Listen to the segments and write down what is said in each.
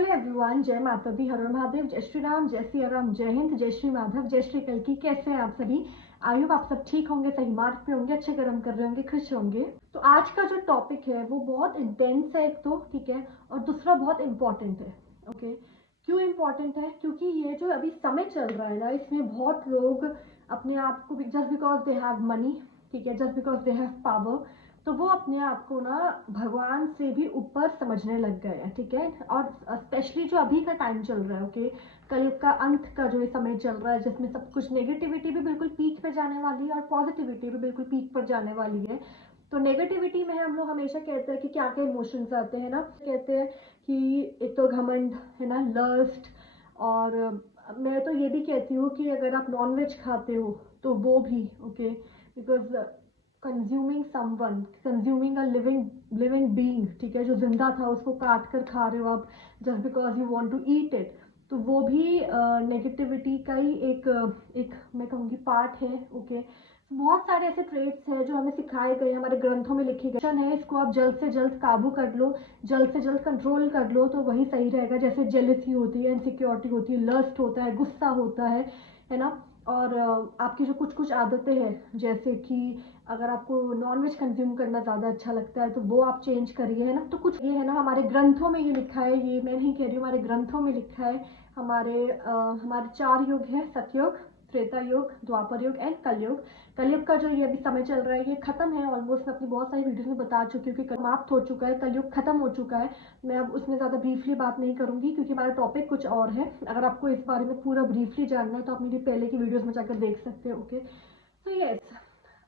Hello everyone, जय माता दी, हर हर महादेव, जय श्री राम, जय सिया राम, जय हिंद, जय श्री माधव, जय श्री कल्की। कैसे हैं आप सभी? आई होप आप सब ठीक होंगे, सही मार्ग पे होंगे, अच्छे कर्म कर रहे होंगे, खुश होंगे। तो आज का जो टॉपिक है वो बहुत इंटेंस है, एक तो ठीक है, और दूसरा बहुत इंपॉर्टेंट है। ओके, क्यों इंपॉर्टेंट है? क्योंकि ये जो अभी समय चल रहा है ना, इसमें बहुत लोग अपने आप को just because they have money, ठीक है, just because they have power, तो वो अपने आप को ना भगवान से भी ऊपर समझने लग गए हैं, ठीक है। और स्पेशली जो अभी का टाइम चल रहा है, ओके, कलयुग का अंत का जो ये समय चल रहा है, जिसमें सब कुछ नेगेटिविटी भी बिल्कुल पीक पे जाने वाली है और पॉजिटिविटी भी बिल्कुल पीक पर जाने वाली है। तो नेगेटिविटी में हम लोग हमेशा कहते हैं कि क्या क्या इमोशंस आते हैं ना, कहते हैं कि एक तो घमंड है ना, लस्ट, और मैं तो ये भी कहती हूँ कि अगर आप नॉनवेज खाते हो तो वो भी, okay, because consuming someone, consuming a living being, ठीक है, जो जिंदा था उसको काट कर खा रहे हो आप just because you want to eat it, तो वो भी नेगेटिविटी का ही एक मैं कहूँगी पार्ट है। ओके, बहुत सारे ऐसे ट्रेट्स हैं जो हमें सिखाए गए, हमारे ग्रंथों में लिखे गए है, इसको आप जल्द से जल्द काबू कर लो, जल्द से जल्द कंट्रोल कर लो तो वही सही रहेगा। जैसे जेलिसी होती है, इनसिक्योरिटी होती है, लस्ट होता है, गुस्सा होता है ना। और आपकी जो कुछ कुछ आदतें हैं, जैसे कि अगर आपको नॉनवेज कंज्यूम करना ज़्यादा अच्छा लगता है तो वो आप चेंज करिए, है ना। तो कुछ ये है ना, हमारे ग्रंथों में ये लिखा है, ये मैं नहीं कह रही हूँ, हमारे ग्रंथों में लिखा है। हमारे 4 युग है, सतयुग, त्रेता युग, द्वापर युग एंड कलयुग। कलयुग का जो ये अभी समय चल रहा है ये खत्म है ऑलमोस्ट। मैं अपनी बहुत सारी वीडियोस में बता चुकी हूँ कि समाप्त हो चुका है, कलयुग खत्म हो चुका है। मैं अब उसमें ज़्यादा ब्रीफली बात नहीं करूंगी क्योंकि हमारा टॉपिक कुछ और है। अगर आपको इस बारे में पूरा ब्रीफली जानना है तो आप मेरी पहले की वीडियोस में जाकर देख सकते हो। ओके, तो यस,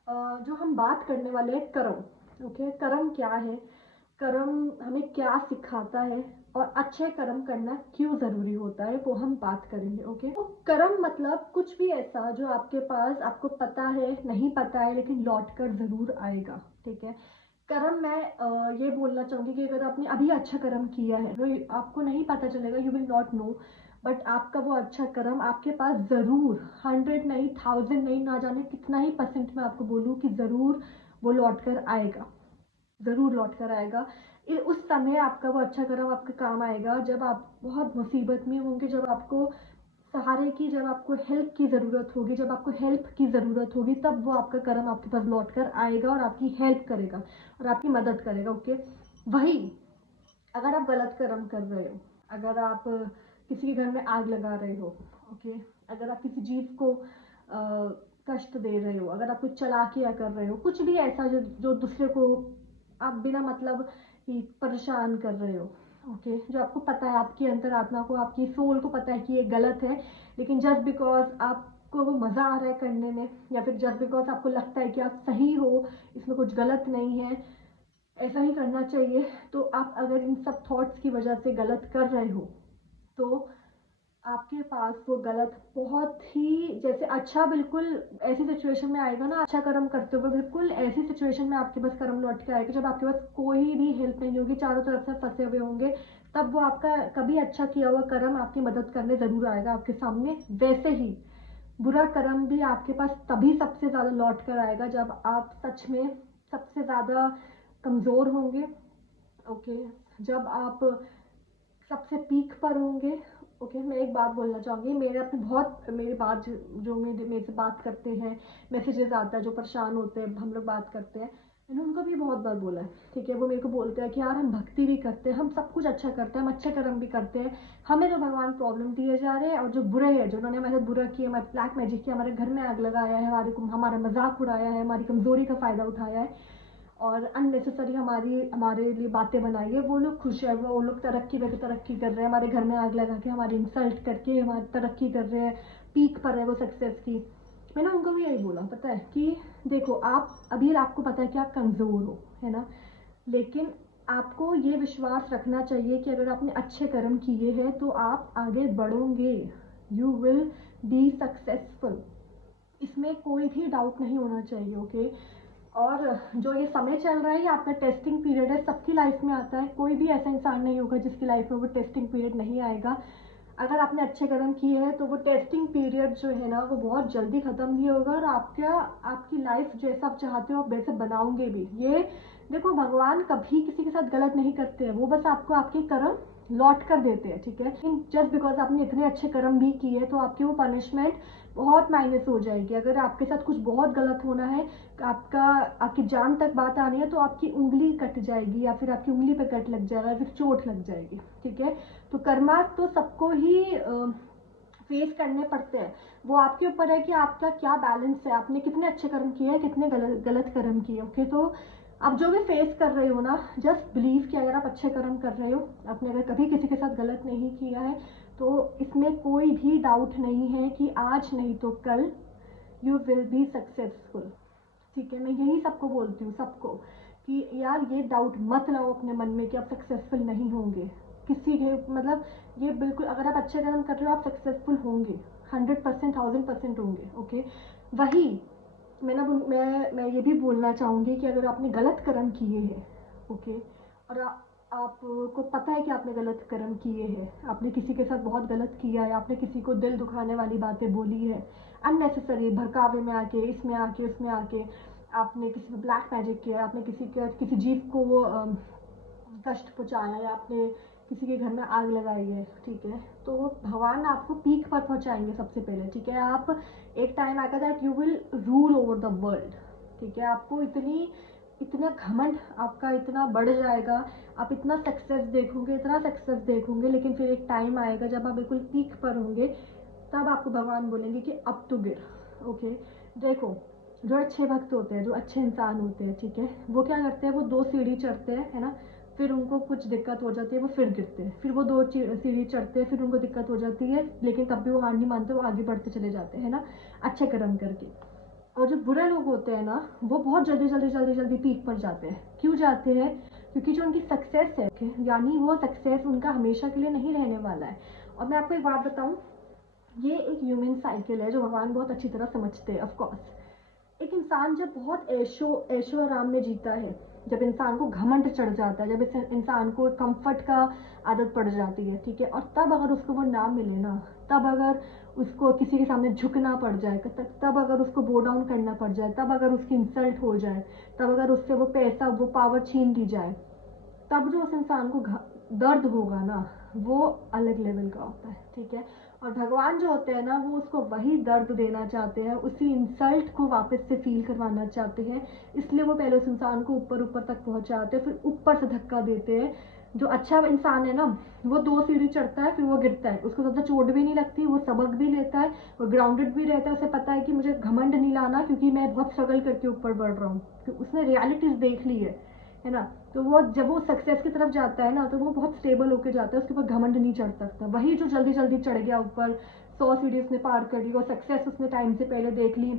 जो हम बात करने वाले हैं कर्म। ओके, कर्म क्या है, कर्म हमें क्या सिखाता है और अच्छे कर्म करना क्यों ज़रूरी होता है, वो हम बात करेंगे। ओके, तो कर्म मतलब कुछ भी ऐसा जो आपके पास, आपको पता है, नहीं पता है, लेकिन लौट कर ज़रूर आएगा, ठीक है। कर्म मैं ये बोलना चाहूँगी कि अगर आपने अभी अच्छा कर्म किया है तो आपको नहीं पता चलेगा, you will not know, but आपका वो अच्छा कर्म आपके पास ज़रूर 100 नहीं, 1000 नहीं, ना जाने कितना ही परसेंट मैं आपको बोलूँ कि ज़रूर वो लौट कर आएगा, ज़रूर लौट कर आएगा। उस समय आपका वो अच्छा कर्म आपके काम आएगा जब आप बहुत मुसीबत में होंगे, जब आपको सहारे की, जब आपको हेल्प की ज़रूरत होगी, जब आपको हेल्प की ज़रूरत होगी, तब वो आपका कर्म आपके पास लौट कर आएगा और आपकी हेल्प करेगा और आपकी मदद करेगा। ओके, वही अगर आप गलत कर्म कर रहे हो, अगर आप किसी के घर में आग लगा रहे हो, ओके, अगर आप किसी जीव को कष्ट दे रहे हो, अगर आप कुछ चालाकियाँ कर रहे हो, कुछ भी ऐसा जो दूसरे को आप बिना मतलब ही परेशान कर रहे हो, ओके, जो आपको पता है, आपकी अंतरात्मा को, आपकी सोल को पता है कि ये गलत है, लेकिन जस्ट बिकॉज आपको वो मज़ा आ रहा है करने में, या फिर जस्ट बिकॉज आपको लगता है कि आप सही हो, इसमें कुछ गलत नहीं है, ऐसा ही करना चाहिए, तो आप अगर इन सब थॉट्स की वजह से गलत कर रहे हो तो आपके पास वो गलत बहुत ही, जैसे अच्छा, बिल्कुल ऐसी सिचुएशन में आएगा ना, अच्छा कर्म करते हुए बिल्कुल ऐसी सिचुएशन में आपके पास कर्म लौट के आएगा जब आपके पास कोई भी हेल्प नहीं होगी, चारों तरफ से फंसे हुए होंगे, तब वो आपका कभी अच्छा किया हुआ कर्म आपकी मदद करने ज़रूर आएगा आपके सामने। वैसे ही बुरा कर्म भी आपके पास तभी सबसे ज़्यादा लौट कर आएगा जब आप सच में सबसे ज़्यादा कमज़ोर होंगे। ओके, जब आप सबसे पीक पर होंगे। ओके, मैं एक बात बोलना चाहूँगी, मेरे अपने बहुत, मेरे बात जो मेरे से बात करते हैं, मैसेजेस आता है, जो परेशान होते हैं, हम लोग बात करते हैं, मैंने उनको भी बहुत बार बोला है, ठीक है। वो मेरे को बोलते हैं कि यार हम भक्ति भी करते हैं, हम सब कुछ अच्छा करते हैं, हम अच्छे कर्म भी करते हैं, हमें जो भगवान प्रॉब्लम दिए जा रहे हैं और जो बुरे हैं, जो उन्होंने हमारे साथ बुरा किया, हमारे ब्लैक मैजिक किया, हमारे घर में आग लगाया है, हमारा मजाक उड़ाया है, हमारी कमज़ोरी का फ़ायदा उठाया है और अननेसेसरी हमारे लिए बातें बनाई है, वो लोग खुश है, वो लोग तरक्की पे तरक्की कर रहे हैं, हमारे घर में आग लगा के, हमारी इंसल्ट करके हमारी तरक्की कर रहे हैं, पीक पर है वो सक्सेस की। मैंने उनको भी यही बोला, पता है कि देखो, आप अभी आपको पता है कि आप कमज़ोर हो, है ना, लेकिन आपको ये विश्वास रखना चाहिए कि अगर आपने अच्छे कर्म किए हैं तो आप आगे बढ़ोगे, यू विल बी सक्सेसफुल, इसमें कोई भी डाउट नहीं होना चाहिए। ओके, और जो ये समय चल रहा है ये आपका टेस्टिंग पीरियड है, सबकी लाइफ में आता है, कोई भी ऐसा इंसान नहीं होगा जिसकी लाइफ में वो टेस्टिंग पीरियड नहीं आएगा। अगर आपने अच्छे कर्म किए हैं तो वो टेस्टिंग पीरियड जो है ना वो बहुत जल्दी ख़त्म भी होगा और आपकी लाइफ जैसा आप चाहते हो आप वैसे बनाओगे भी। ये देखो, भगवान कभी किसी के साथ गलत नहीं करते हैं, वो बस आपको आपके कर्म लौट कर देते हैं, ठीक है। जस्ट बिकॉज आपने इतने अच्छे कर्म भी किए तो आपकी वो पनिशमेंट बहुत माइनस हो जाएगी। अगर आपके साथ कुछ बहुत गलत होना है, आपकी जान तक बात आनी है, तो आपकी उंगली कट जाएगी या फिर आपकी उंगली पे कट लग जाएगा या फिर चोट लग जाएगी, ठीक है। तो कर्मा तो सबको ही फेस करने पड़ते हैं। वो आपके ऊपर है कि आपका क्या बैलेंस है, आपने कितने अच्छे कर्म किए हैं, कितने गलत कर्म किए। ओके, तो आप जो भी फेस कर रहे हो ना, जस्ट बिलीव कि अगर आप अच्छे कर्म कर रहे हो, आपने अगर कभी किसी के साथ गलत नहीं किया है, तो इसमें कोई भी डाउट नहीं है कि आज नहीं तो कल यू विल बी सक्सेसफुल, ठीक है। मैं यही सबको बोलती हूँ, सबको, कि यार ये डाउट मत लाओ अपने मन में कि आप सक्सेसफुल नहीं होंगे किसी के, मतलब ये बिल्कुल, अगर आप अच्छे कर्म कर रहे हो आप सक्सेसफुल होंगे, 100%, 1000% होंगे। ओके, वही मैं ये भी बोलना चाहूँगी कि अगर आपने गलत कर्म किए हैं, ओके, और आपको पता है कि आपने गलत कर्म किए हैं, आपने किसी के साथ बहुत गलत किया है, आपने किसी को दिल दुखाने वाली बातें बोली है, अननेसेसरी भड़कावे में आके, इसमें आके, उसमें आके, आपने किसी पे ब्लैक मैजिक किया है, आपने किसी जीव को वो कष्ट पहुँचाया है, आपने किसी के घर में आग लगाई है, ठीक है, तो भगवान आपको पीक पर पहुँचाएंगे सबसे पहले, ठीक है। आप एक टाइम आएगा that you will rule over the world, ठीक है। आपको इतना घमंड आपका इतना बढ़ जाएगा, आप इतना सक्सेस देखोगे, इतना सक्सेस देखोगे, लेकिन फिर एक टाइम आएगा जब आप बिल्कुल पीक पर होंगे, तब आपको भगवान बोलेंगे कि अब तो गिर। ओके, देखो, जो अच्छे भक्त होते हैं, जो अच्छे इंसान होते हैं, ठीक है, वो क्या करते हैं, वो 2 सीढ़ी चढ़ते हैं, है ना, फिर उनको कुछ दिक्कत हो जाती है, वो फिर गिरते हैं, फिर वो 2 सीढ़ी चढ़ते हैं, फिर उनको दिक्कत हो जाती है, लेकिन तब भी वो हार नहीं मानते, वो आगे बढ़ते चले जाते हैं, ना, अच्छे कर्म करके। और जो बुरे लोग होते हैं ना, वो बहुत जल्दी पीक पर जाते हैं। क्यों जाते हैं? क्योंकि जो उनकी सक्सेस है, यानी वो सक्सेस उनका हमेशा के लिए नहीं रहने वाला है। और मैं आपको एक बात बताऊं, ये एक ह्यूमन साइकिल है जो भगवान बहुत अच्छी तरह समझते हैं। ऑफ कोर्स एक इंसान जब बहुत ऐशो आराम में जीता है, जब इंसान को घमंड चढ़ जाता है, जब इस इंसान को कंफर्ट का आदत पड़ जाती है, ठीक है, और तब अगर उसको वो ना मिले ना, तब अगर उसको किसी के सामने झुकना पड़ जाए, तब अगर उसको बो डाउन करना पड़ जाए, तब अगर उसकी इंसल्ट हो जाए, तब अगर उससे वो पैसा, वो पावर छीन ली जाए, तब जो उस इंसान को दर्द होगा ना, वो अलग लेवल का होता है, ठीक है। और भगवान जो होते हैं ना, वो उसको वही दर्द देना चाहते हैं, उसी इंसल्ट को वापस से फील करवाना चाहते हैं, इसलिए वो पहले उस इंसान को ऊपर तक पहुंचाते हैं, फिर ऊपर से धक्का देते हैं। जो अच्छा इंसान है ना, वो 2 सीढ़ी चढ़ता है, फिर वो गिरता है, उसको ज़्यादा चोट भी नहीं लगती, वो सबक भी लेता है, वो ग्राउंडेड भी रहता है, उसे पता है कि मुझे घमंड नहीं लाना, क्योंकि मैं बहुत स्ट्रगल करके ऊपर बढ़ रहा हूँ, उसने रियलिटीज देख ली है ना। तो वो जब वो सक्सेस की तरफ जाता है ना, तो वो बहुत स्टेबल होके जाता है, उसके ऊपर घमंड नहीं चढ़ सकता। वही जो जल्दी चढ़ गया ऊपर, 100 सीढ़ी उसने पार कर ली, और सक्सेस उसने टाइम से पहले देख ली,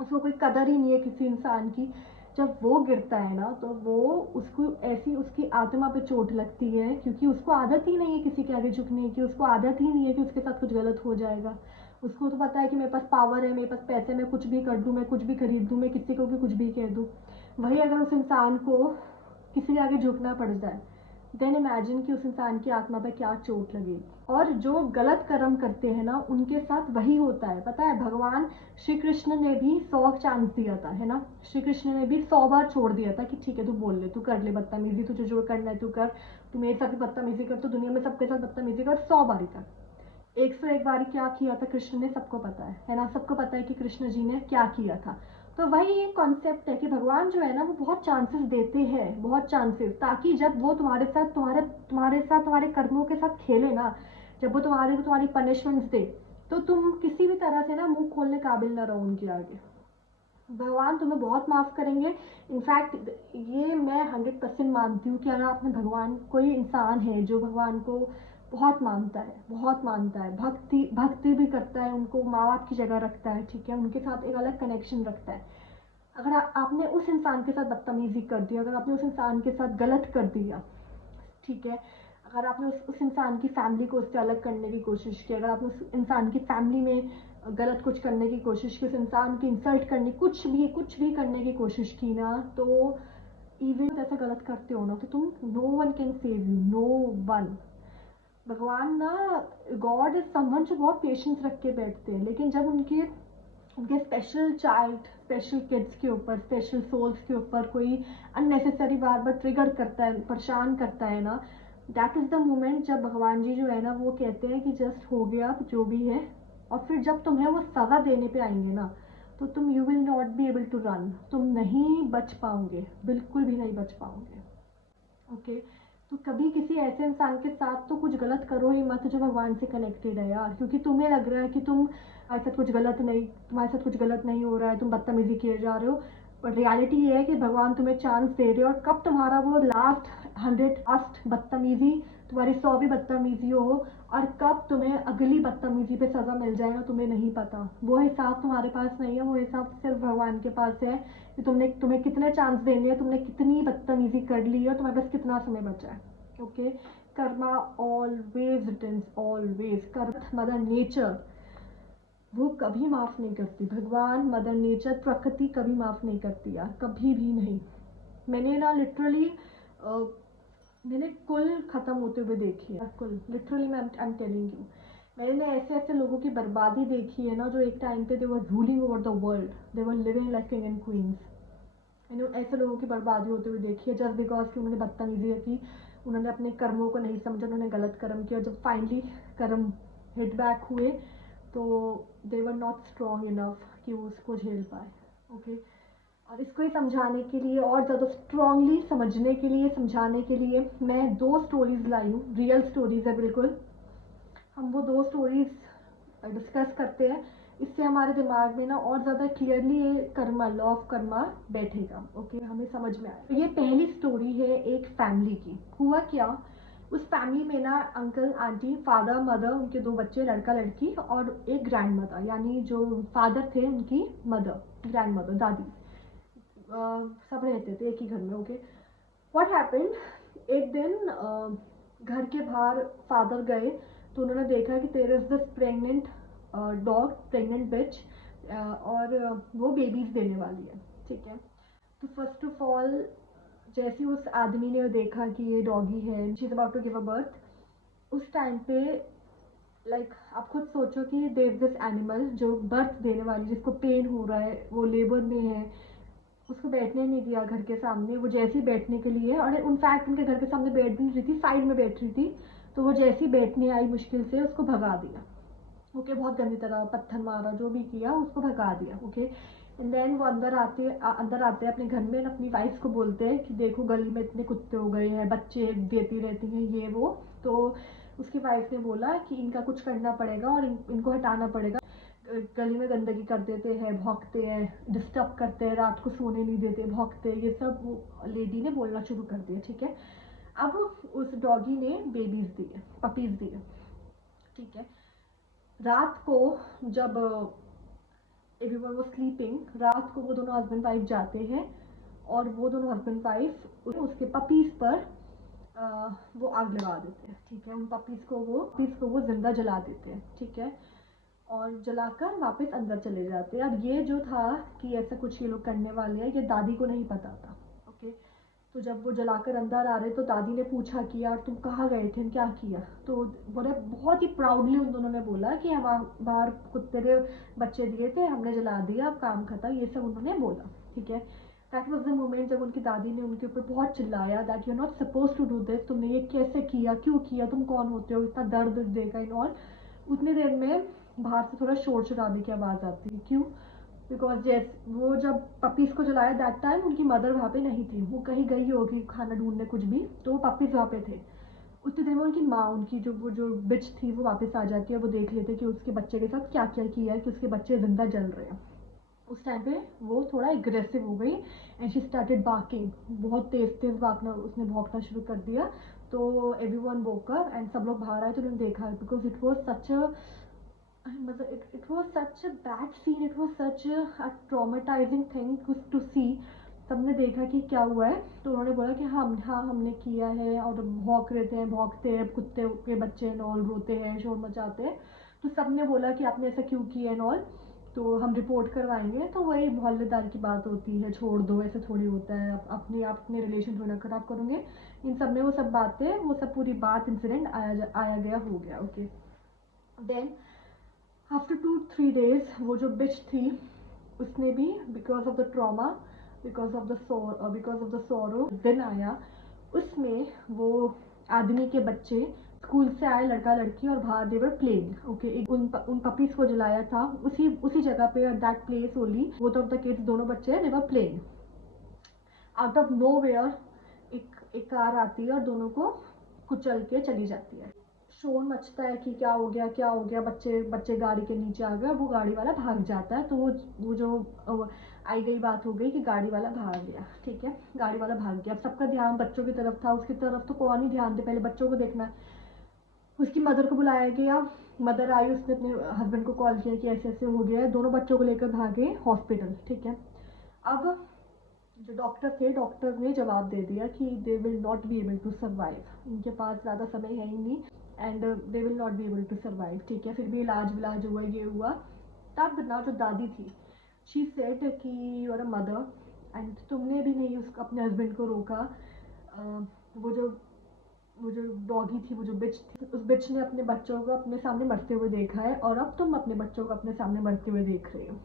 उसको कोई कदर ही नहीं है किसी इंसान की, जब वो गिरता है ना, तो वो उसको ऐसी उसकी आत्मा पे चोट लगती है, क्योंकि उसको आदत ही नहीं है किसी के आगे झुकने की, उसको आदत ही नहीं है कि उसके साथ कुछ गलत हो जाएगा। उसको तो पता है कि मेरे पास पावर है, मेरे पास पैसे, मैं कुछ भी कर दूँ, मैं कुछ भी खरीद दूँ, मैं किसी को भी कुछ भी कह दूँ। वही अगर उस इंसान को किसी के आगे झुकना पड़ जाए, देन इमेजिन कि उस इंसान की आत्मा पे क्या चोट लगेगी। और जो गलत कर्म करते हैं ना, उनके साथ वही होता है, पता है। भगवान श्री कृष्ण ने भी 100 चांस दिया था, है ना, श्री कृष्ण ने भी 100 बार छोड़ दिया था कि ठीक है, तू बोल ले, तू कर ले बदतमीजी, तुझे जो करना है तू कर, तू मेरे साथ भी बदतमीजी कर, तो दुनिया में सबके साथ बदतमीजी कर, 100 बारी कर। 101 बार क्या किया था कृष्ण ने, सबको पता है ना, सबको पता है कि कृष्ण जी ने क्या किया था। तो वही एक कॉन्सेप्ट है कि भगवान जो है ना, वो बहुत चांसेस देते हैं, बहुत चांसेस, ताकि जब वो तुम्हारे कर्मों के साथ खेले ना, जब वो तुम्हारी पनिशमेंट्स दे, तो तुम किसी भी तरह से ना मुंह खोलने काबिल ना रहो उनके आगे। भगवान तुम्हें बहुत माफ़ करेंगे। इनफैक्ट ये मैं 100% मानती हूँ कि अगर आपने भगवान, कोई इंसान है जो भगवान को बहुत मानता है, भक्ति भी करता है, उनको माँ बाप की जगह रखता है, ठीक है, उनके साथ एक अलग कनेक्शन रखता है। अगर आपने उस इंसान के साथ बदतमीजी कर दी, अगर आपने उस इंसान के साथ गलत कर दिया, ठीक है, अगर आपने उस इंसान की फैमिली को उससे अलग करने की कोशिश की, अगर आपने उस इंसान की फैमिली में गलत कुछ करने की कोशिश की, उस इंसान की इंसल्ट करने, कुछ भी करने की कोशिश की ना, तो इवन ऐसा गलत करते हो ना, तो तुम, no one can save you, no one. भगवान ना, गॉड इज समवन जो बहुत पेशेंस रख के बैठते हैं, लेकिन जब उनके उनके स्पेशल किड्स के ऊपर, स्पेशल सोल्स के ऊपर कोई अननेसेसरी बार ट्रिगर करता है, परेशान करता है ना, दैट इज़ द मोमेंट जब भगवान जी जो है ना वो कहते हैं कि जस्ट हो गया अब जो भी है, और फिर जब तुम्हें वो सज़ा देने पे आएंगे ना, तो तुम you will not be able to run, तुम नहीं बच पाओगे, बिल्कुल भी नहीं बच पाओगे। ओके तो कभी किसी ऐसे इंसान के साथ तो कुछ गलत करो ही मत जो भगवान से कनेक्टेड है यार, क्योंकि तुम्हें लग रहा है कि तुम्हारे साथ कुछ गलत नहीं, तुम्हारे साथ कुछ गलत नहीं हो रहा है, तुम बदतमीजी किए जा रहे हो, बट रियलिटी ये है कि भगवान तुम्हें चांस दे रहे हो, और कब तुम्हारा वो लास्ट 100 बदतमीजी, तुम्हारी 100वीं बदतमीजी हो, और कब तुम्हें अगली बदतमीजी पे सज़ा मिल जाएगा तुम्हें नहीं पता। वो हिसाब तुम्हारे पास नहीं है, वो हिसाब सिर्फ भगवान के पास है कि तुम्हें कितने चांस देने हैं, तुमने कितनी बदतमीजी कर ली है, तुम्हारे पास कितना समय बचा है। Okay Karma always returns, always. कर्म मदर नेचर वो कभी माफ़ नहीं करती, भगवान मदर नेचर प्रकृति कभी माफ़ नहीं करती यार, कभी भी नहीं। मैंने ना लिटरली मैंने कुल ख़त्म होते हुए देखी है, कुल लिटरली मैं आई एम टेलिंग यू, मैंने ऐसे ऐसे लोगों की बर्बादी देखी है ना जो एक टाइम पे they were ruling over the world, they were living like king and queens. मैंने ऐसे लोगों की बर्बादी होते हुए देखी है जस्ट बिकॉज कि उन्होंने बदतमीजी की, उन्होंने अपने कर्मों को नहीं समझा, उन्होंने गलत कर्म किया, जब फाइनली कर्म हिट बैक हुए तो दे वर नॉट स्ट्रॉन्ग इनफ कि वो उसको झेल पाए। ओके और इसको ही समझाने के लिए और ज़्यादा स्ट्रांगली समझने के लिए, समझाने के लिए मैं 2 स्टोरीज़ लाई हूँ, रियल स्टोरीज़ है बिल्कुल। हम वो 2 स्टोरीज़ डिस्कस करते हैं, इससे हमारे दिमाग में ना और ज़्यादा क्लियरली ये कर्मा, लॉ ऑफ कर्मा बैठेगा। ओके हमें समझ में आएगा। ये पहली स्टोरी है एक फैमिली की। हुआ क्या, उस फैमिली में ना अंकल आंटी, फादर मदर, उनके 2 बच्चे, लड़का लड़की, और एक ग्रैंड मदर, यानी जो फादर थे उनकी मदर, ग्रैंड मदर, दादी, सब रहते थे एक ही घर में। ओके व्हाट हैपेंड, एक दिन घर के बाहर फादर गए तो उन्होंने देखा कि there is this pregnant dog, pregnant bitch, और वो बेबीज देने वाली है। ठीक है तो फर्स्ट ऑफ ऑल जैसे उस आदमी ने देखा कि ये डॉगी है, she is about to give a birth, उस टाइम पे लाइक आप खुद सोचो कि देयर दिस एनिमल जो बर्थ देने वाली, जिसको पेन हो रहा है, वो लेबर में है, उसको बैठने नहीं दिया घर के सामने। वो जैसे ही बैठने के लिए, और इनफैक्ट उनके घर के सामने बैठ भी नहीं रही थी, साइड में बैठ रही थी, तो वो जैसे ही बैठने आई मुश्किल से, उसको भगा दिया। ओके बहुत गंदी तरह पत्थर मारा, जो भी किया, उसको भगा दिया। ओके एंड देन वो अंदर आते हैं अपने घर में, अपनी वाइफ को बोलते हैं कि देखो गली में इतने कुत्ते हो गए हैं, बच्चे देती रहती हैं ये वो। तो उसकी वाइफ ने बोला कि इनका कुछ करना पड़ेगा और इनको हटाना पड़ेगा, गली में गंदगी कर देते हैं, भौंकते हैं, डिस्टर्ब करते हैं, रात को सोने नहीं देते, भौंकते, ये सब वो लेडी ने बोलना शुरू कर दिया। ठीक है अब उस डॉगी ने बेबीज दिए, पपीज दिए। ठीक है रात को जब एवरीवन वाज स्लीपिंग, रात को वो दोनों हस्बैंड वाइफ जाते हैं और वो दोनों हस्बैंड वाइफ उसके पपीज पर वो आग लगा देते हैं। ठीक है उन पपीज को वो जिंदा जला देते हैं। ठीक है और जलाकर वापस अंदर चले जाते हैं। अब ये जो था कि ऐसा कुछ ये लोग करने वाले हैं, ये दादी को नहीं पता था। ओके तो जब वो जलाकर अंदर आ रहे तो दादी ने पूछा कि यार तुम कहाँ गए थे, क्या किया, तो बोले, बहुत ही प्राउडली उन दोनों ने बोला कि हम बाहर कुत्ते के बच्चे दिए थे, हमने जला दिया, अब काम खत्म, ये सब उन्होंने बोला। ठीक है दैट वॉज द मोमेंट जब उनकी दादी ने उनके ऊपर बहुत चिल्लाया that you are not suppose to do this, तुमने ये कैसे किया, क्यों किया, तुम कौन होते हो, इतना दर्द देगा इन और। उतनी देर में बाहर से थोड़ा शोर शराबे की आवाज़ आती है। क्यों, बिकॉज जैसे वो जब पपीज़ को जलाया दैट टाइम उनकी मदर वहाँ पे नहीं थी, वो कहीं गई होगी खाना ढूंढने कुछ भी, तो वो पपीज़ वहाँ पे थे। उतनी देर में उनकी माँ, उनकी जो बिच थी, वो वापस आ जाती है, वो देख लेते कि उसके बच्चे के साथ क्या क्या किया है, कि उसके बच्चे जिंदा जल रहे हैं। उस टाइम पे वो थोड़ा एग्रेसिव हो गई एंड शी स्टार्टेड बार्किंग, बहुत तेज तेज भागना, उसने भौंकना शुरू कर दिया। तो एवरीवन वोक अप एंड सब लोग बाहर आए तो उन्होंने देखा, because it was such a, मतलब it was such a bad scene, it was such a traumatising thing to see. सबने देखा कि क्या हुआ है, तो उन्होंने बोला कि हाँ हमने किया है, और भौंक रहे थे, भौंकते हैं, कुत्ते के बच्चे नॉल रोते हैं, शोर मचाते हैं, तो सबने बोला कि आपने ऐसा क्यों किया नॉल, तो हम रिपोर्ट करवाएंगे। तो वही मोहल्लेदार की बात होती है, छोड़ दो, ऐसे थोड़ी होता है, अपने रिलेशन थोड़ा खराब करोगे। इन सब में वो सब बातें, वो सब पूरी बात इंसिडेंट आया गया हो गया। ओके देन आफ्टर 2-3 days वो जो बिच थी उसने भी, because of the trauma, because of the सोरो दिन आया, उसमें वो आदमी के बच्चे स्कूल से आए, लड़का लड़की, और बाहर देवर प्लेइंग। ओके, उन पपीज को जलाया था उसी जगह पे, that place only, both of the kids, दोनों बच्चे देवर प्लेइंग। आउट ऑफ नोवेयर एक कार आती है और दोनों को कुचल के चली जाती है। शोर मचता है कि क्या हो गया क्या हो गया, बच्चे गाड़ी के नीचे आ गए और वो गाड़ी वाला भाग जाता है। तो वो जो आई गई बात हो गई कि गाड़ी वाला भाग गया। ठीक है, गाड़ी वाला भाग गया। अब सबका ध्यान बच्चों की तरफ था, उसकी तरफ तो कौन ही ध्यान दे, पहले बच्चों को देखना है। उसकी मदर को बुलाया गया, मदर आई, उसने अपने हस्बैंड को कॉल किया कि ऐसे ऐसे हो गया है, दोनों बच्चों को लेकर भागे हॉस्पिटल। ठीक है, अब जो डॉक्टर थे, डॉक्टर ने जवाब दे दिया कि they will not be able to survive, उनके पास ज़्यादा समय है ही नहीं, and they will not be able to survive. ठीक है, फिर भी इलाज हुआ, ये हुआ। तब ना जो दादी थी, शी सेड कि you are a mother and तुमने भी नहीं अपने हस्बैंड को रोका। वो जो डॉगी थी, वो जो बिच थी, उस बिच ने अपने बच्चों को अपने सामने मरते हुए देखा है, और अब तुम अपने बच्चों को अपने सामने मरते हुए देख रहे हो।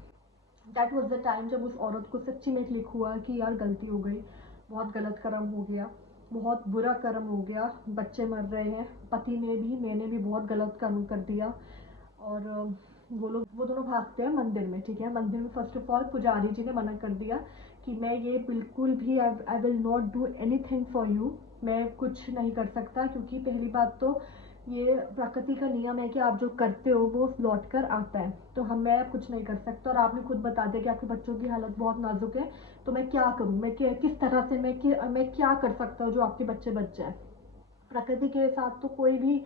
दैट वॉज द टाइम जब उस औरत को सच्ची में क्लिक हुआ कि यार गलती हो गई, बहुत गलत कर्म हो गया, बहुत बुरा कर्म हो गया, बच्चे मर रहे हैं, पति ने भी, मैंने भी बहुत गलत कर्म कर दिया। और वो दोनों भागते हैं मंदिर में। ठीक है, मंदिर में फर्स्ट ऑफ ऑल पुजारी जी ने मना कर दिया कि मैं ये बिल्कुल भी, I will not do anything for you, मैं कुछ नहीं कर सकता, क्योंकि पहली बात तो ये प्रकृति का नियम है कि आप जो करते हो वो लौट कर आता है, तो मैं कुछ नहीं कर सकता। और आपने खुद बता दिया कि आपके बच्चों की हालत बहुत नाजुक है, तो मैं क्या करूँ, मैं किस तरह से मैं क्या कर सकता हूँ जो आपके बच्चे बच जाए। प्रकृति के साथ तो कोई भी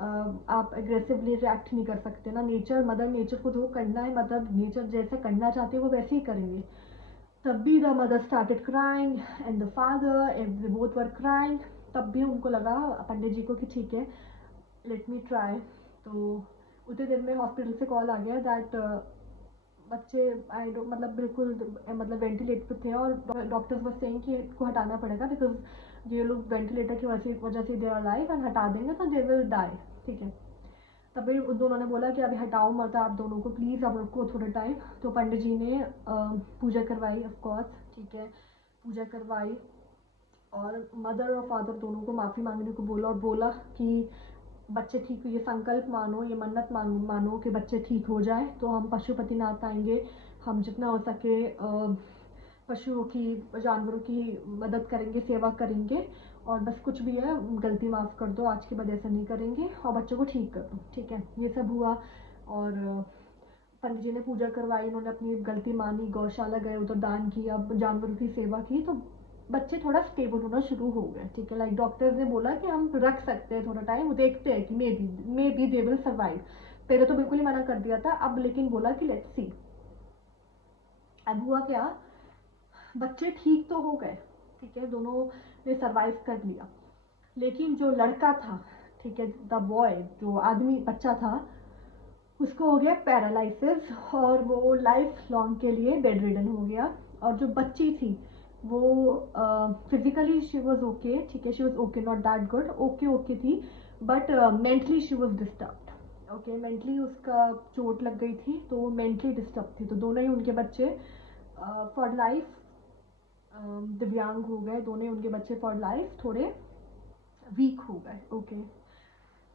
आप एग्रेसिवली रिएक्ट नहीं कर सकते ना, मदर नेचर को जो करना है, मतलब नेचर जैसे करना चाहते हैं वो वैसे ही करेंगे। तब भी the mother started crying and the father, and both were crying. तब भी उनको लगा, पंडित जी को, कि ठीक है, लेट मी ट्राई। तो उतने देर में हॉस्पिटल से कॉल आ गया दैट बच्चे आई डोंट, मतलब बिल्कुल, मतलब वेंटिलेटर पे थे, और डॉक्टर्स बस सेइंग कि इसको हटाना पड़ेगा, बिकॉज ये लोग वेंटिलेटर की वजह से दे आर लाइव, एंड हटा देंगे तो दे विल डाई। ठीक है, तभी उन दोनों ने बोला कि अभी हटाओ मत आप दोनों को, प्लीज़ आप रुको थोड़ा टाइम। तो पंडित जी ने पूजा करवाई, ऑफ कोर्स। ठीक है, पूजा करवाई, और मदर और फादर दोनों को माफ़ी मांगने को बोला, और बोला कि बच्चे ठीक, ये संकल्प मानो, ये मन्नत मानो कि बच्चे ठीक हो जाए, तो हम पशुपतिनाथ आएंगे, हम जितना हो सके पशुओं की, जानवरों की मदद करेंगे, सेवा करेंगे, और बस कुछ भी है गलती माफ़ कर दो, आज के बाद ऐसा नहीं करेंगे, और बच्चों को ठीक कर दो। ठीक है, ये सब हुआ, और पंडित जी ने पूजा करवाई, उन्होंने अपनी गलती मानी, गौशाला गए, उधर दान किया, जानवरों की सेवा की, तो बच्चे थोड़ा स्टेबल होना शुरू हो गए। ठीक है, लाइक डॉक्टर्स ने बोला कि हम रख सकते हैं थोड़ा टाइम, देखते हैं कि may be they will survive. पहले तो बिल्कुल ही मना कर दिया था, अब लेकिन बोला कि लेट्स सी। अब हुआ क्या, बच्चे ठीक तो हो गए। ठीक है, दोनों ने सर्वाइव कर लिया, लेकिन जो लड़का था, ठीक है, द बॉय, जो आदमी बच्चा था, उसको हो गया पैरालिसिस, और वो लाइफ लॉन्ग के लिए बेड रिडन हो गया। और जो बच्ची थी वो फिजिकली शी वॉज ओके। ठीक है, she was okay, not that good, okay थी, but mentally she was disturb. Okay, mentally उसका चोट लग गई थी, तो वो मेंटली डिस्टर्ब थी। तो दोनों ही उनके बच्चे फॉर लाइफ दिव्यांग हो गए, दोनों ही उनके बच्चे फॉर लाइफ थोड़े वीक हो गए। ओके,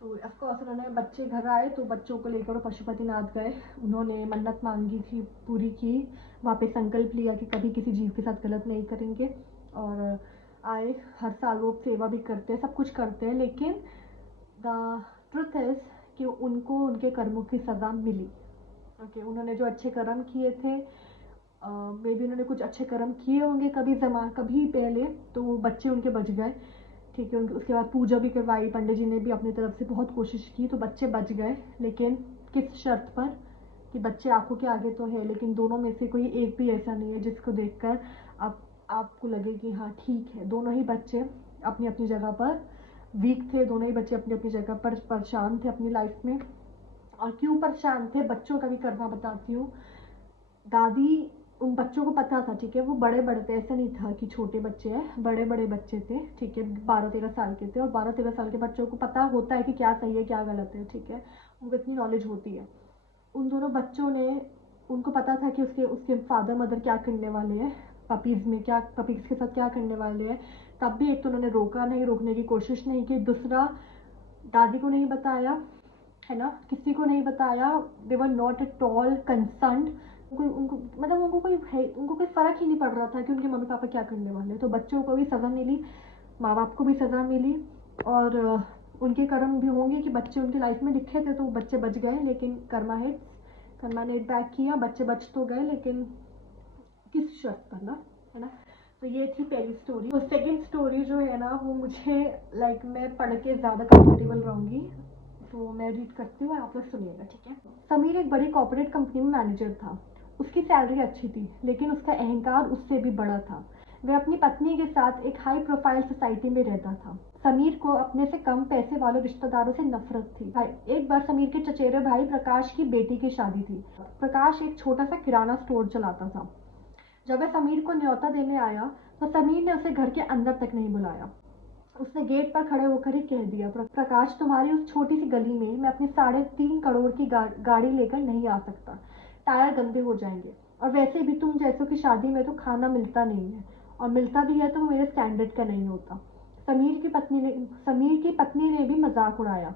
तो ऑफकोर्स उन्होंने, बच्चे घर आए तो बच्चों को लेकर पशुपतिनाथ गए, उन्होंने मन्नत मांगी थी, पूरी की, वहाँ पे संकल्प लिया कि कभी किसी जीव के साथ गलत नहीं करेंगे, और आए, हर साल वो सेवा भी करते हैं, सब कुछ करते हैं, लेकिन द ट्रुथ इज़ कि उनको उनके कर्मों की सज़ा मिली। ओके, उन्होंने जो अच्छे कर्म किए थे, मे बी उन्होंने कुछ अच्छे कर्म किए होंगे कभी पहले, तो वो बच्चे उनके बच गए। ठीक है, उसके बाद पूजा भी करवाई, पंडित जी ने भी अपनी तरफ से बहुत कोशिश की, तो बच्चे बच गए, लेकिन किस शर्त पर, कि बच्चे आंखों के आगे तो है, लेकिन दोनों में से कोई एक भी ऐसा नहीं है जिसको देखकर आपको लगे कि हाँ ठीक है। दोनों ही बच्चे अपनी अपनी जगह पर वीक थे, दोनों ही बच्चे अपनी अपनी जगह पर परेशान थे अपनी लाइफ में। और क्यों परेशान थे, बच्चों का भी करना बताती हूँ। दादी, उन बच्चों को पता था, ठीक है, वो बड़े थे, ऐसा नहीं था कि छोटे बच्चे हैं, बड़े बच्चे थे। ठीक है, 12-13 साल के थे, और 12-13 साल के बच्चों को पता होता है कि क्या सही है क्या गलत है। ठीक है, उनको इतनी नॉलेज होती है। उन दोनों बच्चों ने, उनको पता था कि उसके उसके फादर मदर क्या करने वाले हैं, पपीज़ के साथ क्या करने वाले हैं, तब भी एक तो उन्होंने रोका नहीं, रोकने की कोशिश नहीं की, दूसरा दादी को नहीं बताया, है ना, किसी को नहीं बताया, they were not at all concerned. उनको मतलब उनको कोई फर्क ही नहीं पड़ रहा था कि उनके मम्मी पापा क्या करने वाले। तो बच्चों को भी सज़ा मिली, माँ बाप को भी सज़ा मिली, और उनके कर्म भी होंगे कि बच्चे उनकी लाइफ में दिखे थे तो बच्चे बच गए, लेकिन कर्मा ने बैक किया, बच्चे बच तो गए लेकिन किस शर्त पर ना, है ना। तो ये थी पहली स्टोरी। तो सेकंड स्टोरी जो है ना वो मुझे मैं पढ़ के ज़्यादा कंफर्टेबल रहूँगी, तो मैं रीड करती हूँ, आप लोग सुनिएगा, ठीक है। समीर एक बड़ी कॉर्पोरेट कंपनी में मैनेजर था। उसकी सैलरी अच्छी थी, लेकिन उसका अहंकार उससे भी बड़ा था। वह अपनी पत्नी के साथ एक हाई प्रोफाइल सोसाइटी में रहता था। समीर को अपने से कम पैसे वाले रिश्तेदारों से नफरत थी। एक बार समीर के चचेरे भाई प्रकाश की बेटी की शादी थी। प्रकाश एक छोटा सा किराना स्टोर चलाता था। जब वह समीर को न्योता देने आया तो समीर ने उसे घर के अंदर तक नहीं बुलाया। उसने गेट पर खड़े होकर ही कह दिया, प्रकाश, तुम्हारी उस छोटी सी गली में मैं अपनी 3.5 करोड़ की गाड़ी लेकर नहीं आ सकता। टायर गंदे हो जाएंगे, और वैसे भी तुम जैसों की शादी में तो खाना मिलता नहीं है, और मिलता भी है तो वो मेरे स्टैंडर्ड का नहीं होता। समीर की पत्नी ने भी मजाक उड़ाया,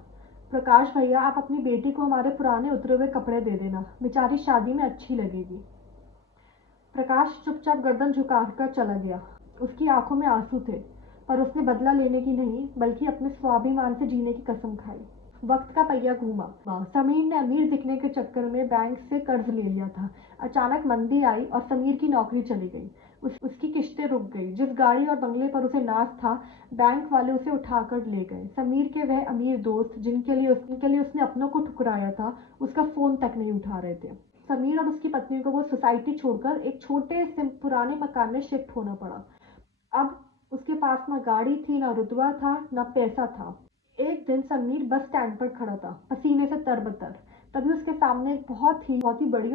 प्रकाश भैया, आप अपनी बेटी को हमारे पुराने उतरे हुए कपड़े दे देना, बेचारी शादी में अच्छी लगेगी। प्रकाश चुपचाप गर्दन झुकाकर चला गया। उसकी आंखों में आंसू थे, पर उसने बदला लेने की नहीं बल्कि अपने स्वाभिमान से जीने की कसम खाई। वक्त का पहिया घूमा। समीर ने अमीर दिखने के चक्कर में बैंक से कर्ज ले लिया था। अचानक मंदी आई और समीर की नौकरी चली गई। उसकी किश्तें रुक गई। जिस गाड़ी और बंगले पर उसे नाज था, बैंक वाले उसे उठाकर ले गए। समीर के वह अमीर दोस्त जिनके लिए उसने अपनों को ठुकराया था, उसका फोन तक नहीं उठा रहे थे। समीर और उसकी पत्नी को वो सोसाइटी छोड़कर एक छोटे से पुराने मकान में शिफ्ट होना पड़ा। अब उसके पास ना गाड़ी थी, ना रुतबा था, ना पैसा था। एक दिन समीर बस स्टैंड पर खड़ा था, पसीने से तरबतर। तभी उसके सामने एक बहुत ही बड़ी